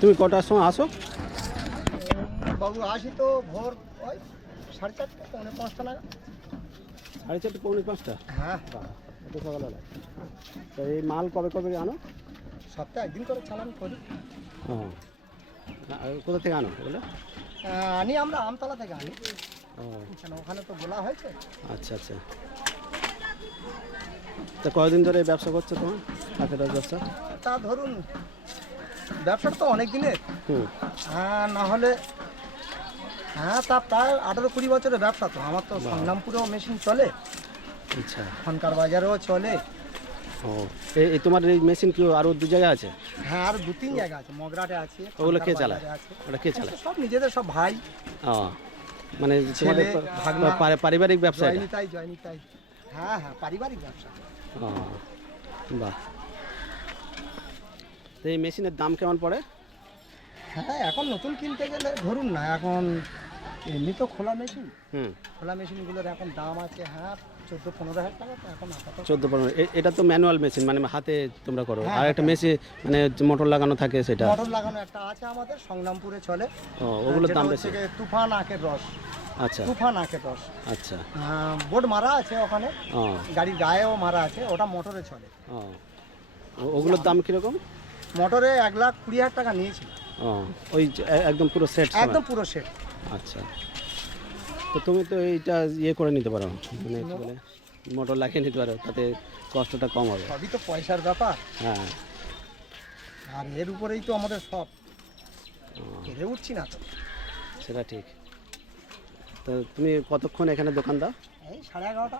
তুমি কটার সময় আসো? বাবু আসি তো ভোর ওই 4:30 পৌনে 5টা নাগাদ। 4:30 পৌনে 5টা? হ্যাঁ, এত সকালবেলা। তো এই মাল কবে কবে আনো? সপ্তাহে একদিন করে চালান করি। হ্যাঁ, কোথা থেকে আনো এগুলো? আনি আমরা আমতলা থেকে আনি। ও কেন ওখানে তো বলা হয়েছে। আচ্ছা আচ্ছা। তা কয়দিন ধরে এই ব্যবসা করছো তোমার, কাঠের ব্যবসা? তা ধরুন ব্যবসাটা তো অনেক দিনের। হুম। হ্যাঁ, না হলে হ্যাঁ তা প্রায় 18-20 বছরের ব্যবসা। তো আমার তো সংগ্রামপুরেও মেশিন চলে, আচ্ছা। খনকার বাজারেও চলে। ও এই তোমার এই মেশিন কি আরও 2 জায়গায় আছে? হ্যাঁ, আর 2-3 জায়গা আছে, মগরাটে আছে। ওগুলো কে খনকার চালায়? বাজারে আছে। ওটা কে চালায়? সব নিজেদের, সব ভাই। ও মানে তোমাদের ভাগনা। পারিবারিক ব্যবসা এটা? জয়নিতাই। হ্যাঁ হ্যাঁ, পারিবারিক ব্যবসা। ও বাহ। তো এই মেশিনের দাম কেমন পড়ে? হ্যাঁ, এখন নতুন কিনতে গেলে ধরুন না, এখন এমনি তো খোলা মেশিন, হুম। খোলা মেশিনগুলোর এখন দাম আছে হ্যাঁ 14-15 হাজার টাকা। তো এখন আপাতত 14-15। এটা তো ম্যানুয়াল মেশিন, মানে হাতে তোমরা করো। হ্যাঁ, আর একটা মেশিন মানে মোটর লাগানো থাকে সেটা? মোটর লাগানো একটা আছে আমাদের, সংগ্রামপুরে চলে। ও ওগুলোর যেটা দাম হচ্ছে বেশি? গিয়ে তুফান আখের রস। আচ্ছা তুফান আখের রস। আচ্ছা। বোর্ড মারা আছে ওখানে, ও গাড়ির গায়েও মারা আছে, ওটা মোটরে চলে। ও ওগুলোর দাম কীরকম? মোটরে 1,20,000 টাকা নিয়েছিল। ও ওই একদম পুরো সেট? একদম পুরো সেট। আচ্ছা। তো তুমি তো এইটা ইয়ে করে নিতে পারো, মানে কী বলে, মোটর লাগিয়ে নিতে পারো, তাতে কষ্টটা কম হবে। সবই তো পয়সার ব্যাপার, হ্যাঁ। আর এর উপরেই তো আমাদের সব, কেড়ে উঠছি না তো। সেটা ঠিক। তো তুমি কতক্ষণ এখানে দোকান দাও? এই 11:30,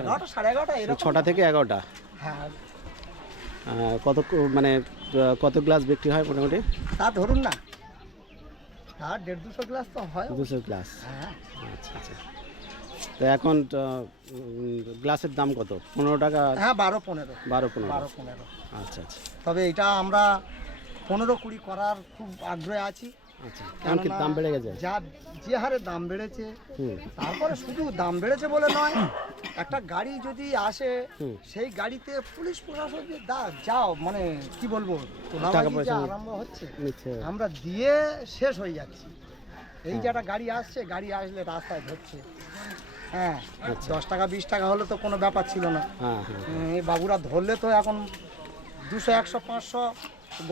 11টা 11:30 এরকম। 6টা থেকে 11টা? হ্যাঁ, কত মানে কত গ্লাস বিক্রি হয় মোটামুটি? তা ধরুন না, আর 150-200 গ্লাস তো হয়। 200 গ্লাস? হ্যাঁ। আচ্ছা আচ্ছা। তো এখন গ্লাসের দাম কত? 15 টাকা? হ্যাঁ, 12-15। 12-15। আচ্ছা আচ্ছা তবে এটা আমরা 15-20 করার খুব আগ্রহে আছি। আচ্ছা। কারণ কি দাম বেড়ে গেছে? যা যে হারে দাম বেড়েছে, হুম। তারপরে শুধু দাম বেড়েছে বলে নয়, একটা গাড়ি যদি আসে হুম। সেই গাড়িতে পুলিশ প্রশাসন যে যাও মানে কি বলবো, টাকা তোলাবাজি পয়সা যা আরম্ভ হচ্ছে, নিচ্ছে। আমরা দিয়ে শেষ হয়ে যাচ্ছি। এই যে হ্যাঁ। একটা গাড়ি আসছে, গাড়ি আসলে রাস্তায় ধরছে। হ্যাঁ, আচ্ছা। 10 টাকা 20 টাকা হলে তো কোনো ব্যাপার ছিল না। হ্যাঁ হ্যাঁ। এই বাবুরা ধরলে তো এখন 200, 100, 500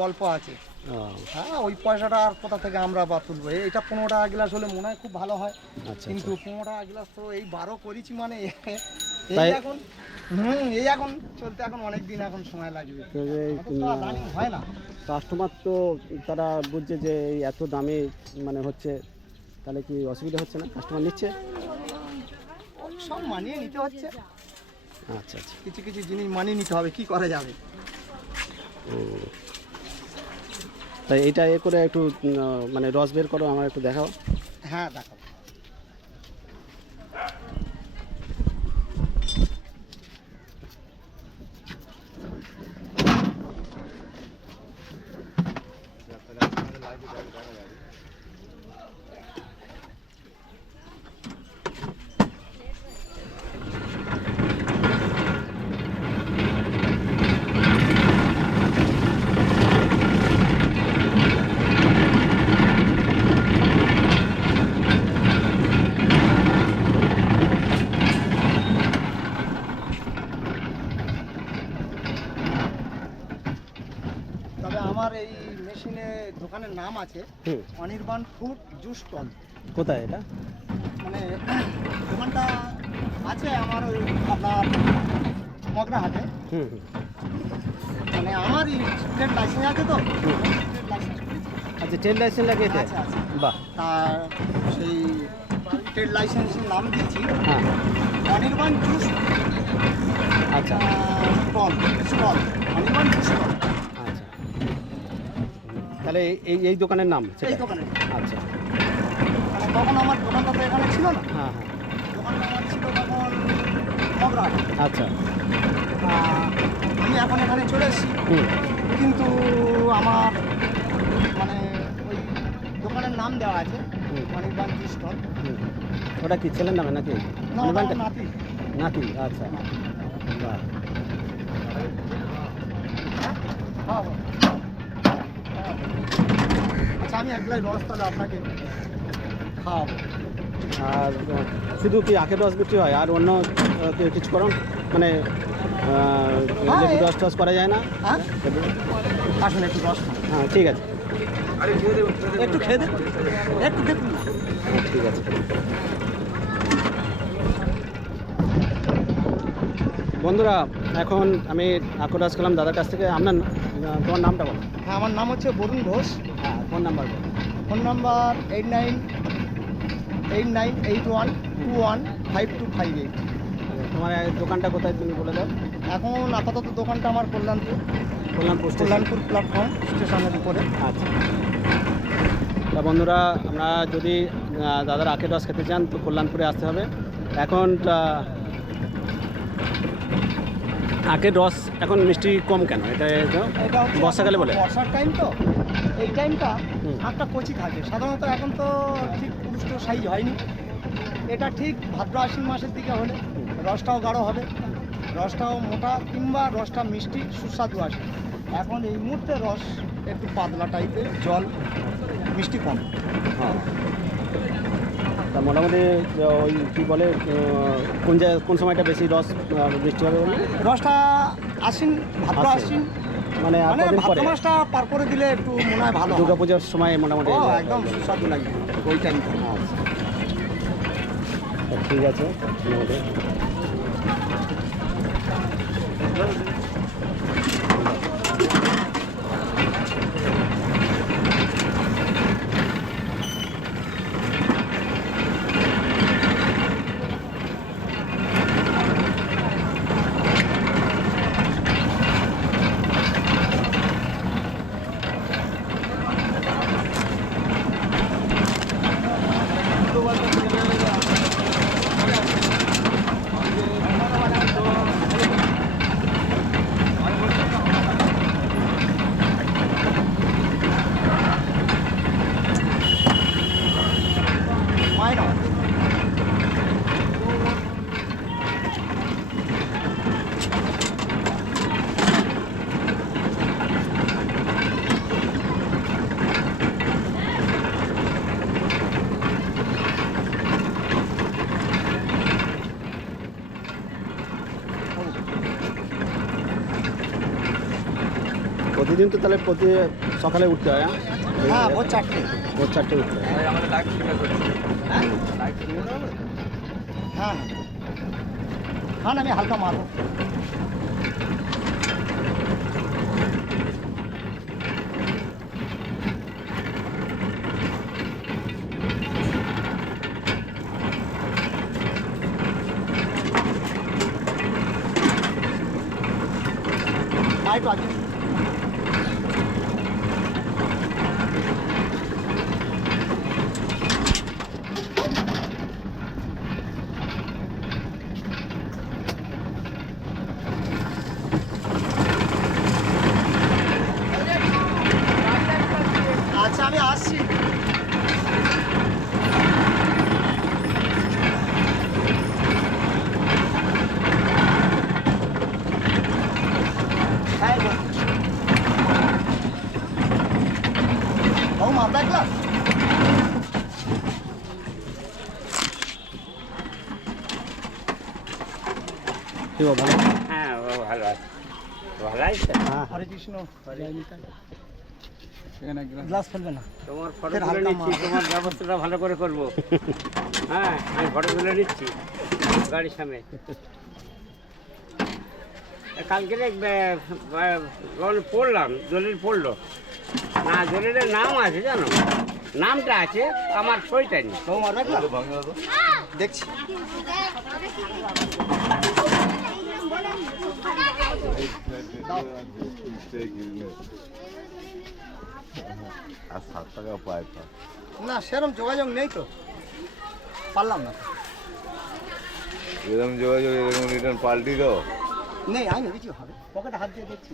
গল্প আছে। ও হ্যাঁ, ওই পয়সাটা আর কোথা থেকে আমরা বা তুলবো? এইটা 15 টাকা গ্লাস হলে মনে হয় খুব ভালো হয়, আচ্ছা কিন্তু আচ্ছা। 15 টাকা গ্লাস তো এই 12 করেছি মানে তাই- এই এখন এই এখন চলতে এখন অনেক দিন এখন সময় লাগবে। তো এই অত তো আর running হয় না। কাস্টমার তো তারা বুঝছে যে এই এত দামে মানে হচ্ছে, তাহলে কি অসুবিধা হচ্ছে না? কাস্টমার নিচ্ছে? সব মানিয়ে নিতে হচ্ছে, আচ্ছা আচ্ছা। কিছু কিছু জিনিস মানিয়ে নিতে হবে, কি করা যাবে। তাই এইটা এ করে একটু মানে রস বের করো, আমার একটু দেখাও। হ্যাঁ, দেখাবো। তবে আমার এই মেশিনে দোকানের নাম আছে হুম। Anirban food juice stall. কোথায় এটা? মানে দোকানটা আছে আমার ওই আপনার মগরাহাটে। হুম হুম। মানে আমারই ট্রেড লাইসেন্স আছে তো, হুম। ট্রেড লাইসেন্স আচ্ছা, ট্রেড লাইসেন্স লাগিয়েছে? আছে আছে। বাহ। তার সেই ট্রেড লাইসেন্সের নাম দিয়েছি হ্যাঁ। অনির্বাণ জুস আচ্ছা স্টল, অনির্বাণ জুস স্টল। আচ্ছা। তাহলে এই দোকানের নাম এই সেটা? দোকানে আচ্ছা। মানে তখন আমার দোকানটা তো এখানে ছিল না, হ্যাঁ হ্যাঁ। দোকানটা আমার ছিল তখন মগরাহাটে। আচ্ছা। আমি এখন এখানে চলে এসেছি, হুম। কিন্তু আমার মানে নাম দেওয়া আছে হুম। অনির্বাণ কৃষ্ণ। ওটা কি ছেলের নামে নাকি? না, ওটা অনির্বাণটা? আমার নাতি। নাতি, আচ্ছা। বাহ। হ্যাঁ, আচ্ছা আমি এক গ্লাস রস তাহলে আপনাকে খাওয়াবো। আর শুধু কি আখের রস বিক্রি হয় আর অন্য কিছু করো মানে হ্যাঁ, লেবু রস টস করা যায় না? হ্যাঁ আসুন একটু রস খান। হ্যাঁ ঠিক আছে। একটু খেয়ে দেখুন, একটু দেখুন না। হ্যাঁ, ঠিক আছে। বন্ধুরা এখন আমি আখের রস খেলাম দাদার কাছ থেকে। আপনার তোমার নামটা বলো। হ্যাঁ, আমার নাম হচ্ছে বরুণ ঘোষ। হ্যাঁ, ফোন নাম্বার বলো। Phone number 8981215258। তোমার এই দোকানটা কোথায় তুমি বলে দাও। এখন আপাতত দোকানটা আমার কল্যাণপুর কল্যাণপুর স্টেশন। কল্যাণপুর প্ল্যাটফর্ম স্টেশনের উপরে। আচ্ছা। তা বন্ধুরা আমরা যদি দাদার আখের রস খেতে চান তো কল্যাণপুরে আসতে হবে। এখন আখের রস এখন মিষ্টি কম কেন? এটা এটা হচ্ছে বর্ষাকালে বলে? বর্ষার টাইম তো, এই টাইমটা হুম। আখটা কচি থাকে সাধারণত। এখন তো ঠিক পুরুষ্ট সাইজ হয়নি। এটা ঠিক ভাদ্র আশ্বিন মাসের দিকে হলে রসটাও গাঢ় হবে, রসটাও মোটা কিংবা রসটা মিষ্টি সুস্বাদু আসে। এখন এই মুহূর্তে রস একটু পাতলা টাইপের, জল মিষ্টি কম। হ্যাঁ। তা মোটামুটি ওই কী বলে কোন সময়টা বেশি রস বৃষ্টি হবে বলে? রসটা আশ্বিন, ভাদ্র আশ্বিন। আশ্বিন মানে আর মানে কদিন ভাদ্র পরে মাসটা পার করে দিলে একটু মনে হয় ভালো হয়। দুর্গাপূজার সময় মোটামুটি। ও একদম সুস্বাদু লাগবে ওই টাইমটা। আচ্ছা। তা ঠিক আছে মোটামুটি। মায়না প্রতিদিন তো তাহলে প্রতি সকালে উঠতে হয়? হ্যাঁ, ভোর 4টে। ভোর 4টে উঠতে হয়। হ্যাঁ হ্যাঁ হ্যাঁ, আমি হালকা মারবো। আয় তো আছে। আচ্ছা আমি আসছি। হ্যাঁ বাবু মালদা এক গ্লাস। কি বল ভালো? হ্যাঁ ও ভালো আছে, ভালো আছে। হ্যাঁ হরে কৃষ্ণ, জয় নিতাই। গ্লাস ফেলবে না। তোমার ফটো ফের তুলে হালকা নিচ্ছি, মাল। তোমার ব্যবস্থাটা ভালো করে করবো। হ্যাঁ আমি ফটো তুলে নিচ্ছি গাড়ির সামনে। কালকে পড়লাম দলিল পড়লো না, দলিলের নাম আছে জানো, নামটা আছে আমার সইটা নেই। বাবু মারবে এক গ্লাস? দেখছি। আর 7 টাকা পায় তা না সেরকম যোগাযোগ নেই তো, পারলাম না। এরকম যোগাযোগ এরকম রিটার্ন পাল্টি দাও। নেই, আমি কিছু হবে পকেটে হাত দিয়ে দেখছি।